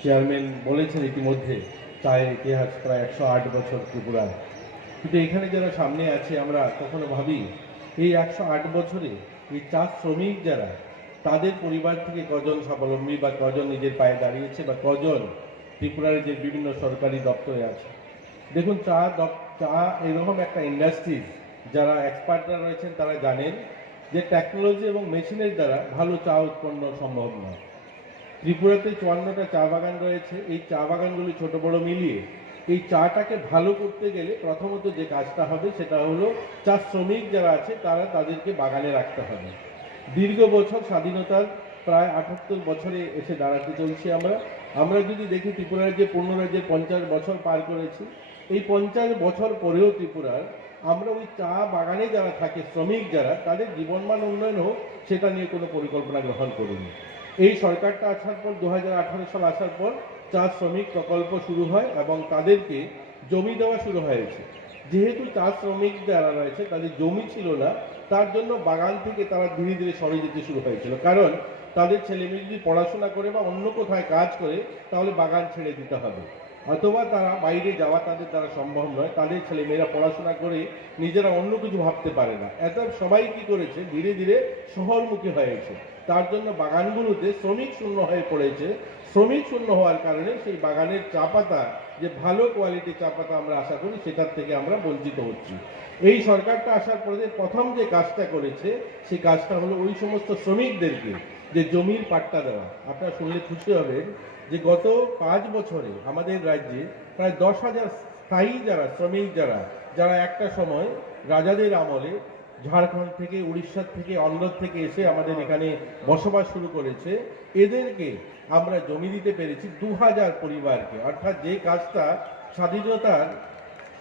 Chairman বলেছেন ইতিমধ্যে চায়ের ইতিহাস প্রায় একশো আট বছর ত্রিপুরায় কিন্তু এখানে যারা সামনে আছে, আমরা কখনো ভাবি এই একশো আট বছরে এই চা শ্রমিক যারা, তাদের পরিবার থেকে কজন স্বাবলম্বী বা কজন নিজের পায়ে দাঁড়িয়েছে বা কজন ত্রিপুরার যে বিভিন্ন সরকারি দপ্তরে আছে। দেখুন, চা চা এরকম একটা ইন্ডাস্ট্রি যারা এক্সপার্টরা রয়েছেন, তারা জানেন যে টেকনোলজি এবং মেশিনের দ্বারা ভালো চা উৎপন্ন সম্ভব নয়। ত্রিপুরাতে চুয়ান্নটা চা বাগান রয়েছে। এই চা বাগানগুলি ছোট, বড় মিলিয়ে এই চাটাকে ভালো করতে গেলে প্রথমত যে কাজটা হবে সেটা হলো চা শ্রমিক যারা আছে তারা তাদেরকে বাগানে রাখতে হবে। দীর্ঘ বছর স্বাধীনতার প্রায় আটাত্তর বছরে এসে দাঁড়াতে চলছি আমরা। আমরা যদি দেখি ত্রিপুরার যে পূর্ণ রাজ্যের পঞ্চাশ বছর পার করেছি, এই পঞ্চাশ বছর পরেও ত্রিপুরার আমরা ওই চা বাগানে যারা থাকে, শ্রমিক যারা, তাদের জীবনমান উন্নয়ন হোক, সেটা নিয়ে কোনো পরিকল্পনা গ্রহণ করিনি। এই সরকারটা আসার পর দু হাজার আঠারো সাল আসার পর চা শ্রমিক প্রকল্প শুরু হয় এবং তাদেরকে জমি দেওয়া শুরু হয়েছে। যেহেতু চা শ্রমিক যারা রয়েছে, তাদের জমি ছিল না, তার জন্য বাগান থেকে তারা ধীরে ধীরে সরে যেতে শুরু হয়েছিল। কারণ তাদের ছেলেমেয়ে যদি পড়াশোনা করে বা অন্য কোথায় কাজ করে, তাহলে বাগান ছেড়ে দিতে হবে। অথবা তারা বাইরে যাওয়া তাদের দ্বারা সম্ভব নয়, তাদের ছেলেমেয়েরা পড়াশোনা করে নিজেরা অন্য কিছু ভাবতে পারে না। এত সবাই কি করেছে? ধীরে ধীরে শহরমুখী হয়েছে তার জন্য বাগানগুলোতে শ্রমিক শূন্য হয়ে পড়েছে। শ্রমিক শূন্য হওয়ার কারণে সেই বাগানের চা পাতা যে ভালো কোয়ালিটির চা পাতা আমরা আশা করি, সেটার থেকে আমরা বঞ্চিত হচ্ছি। এই সরকারটা আসার পরে প্রথম যে কাজটা করেছে, সেই কাজটা হলো ওই সমস্ত শ্রমিকদেরকে যে জমির পাট্টা দেওয়া। আপনারা শুনলে খুশি হবেন যে গত পাঁচ বছরে আমাদের রাজ্যে প্রায় দশ হাজার স্থায়ী যারা, শ্রমিক যারা যারা একটা সময় রাজাদের আমলে ঝাড়খণ্ড থেকে উড়িষ্যার থেকে, অন্ধ্র থেকে এসে আমাদের এখানে বসবাস শুরু করেছে, এদেরকে আমরা জমি দিতে পেরেছি দু হাজার পরিবারকে। অর্থাৎ যে কাজটা স্বাধীনতার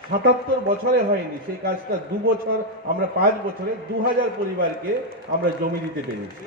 সাতাত্তর বছরে হয়নি, সেই কাজটা দু বছর, আমরা পাঁচ বছরে দু হাজার পরিবারকে আমরা জমি দিতে পেরেছি।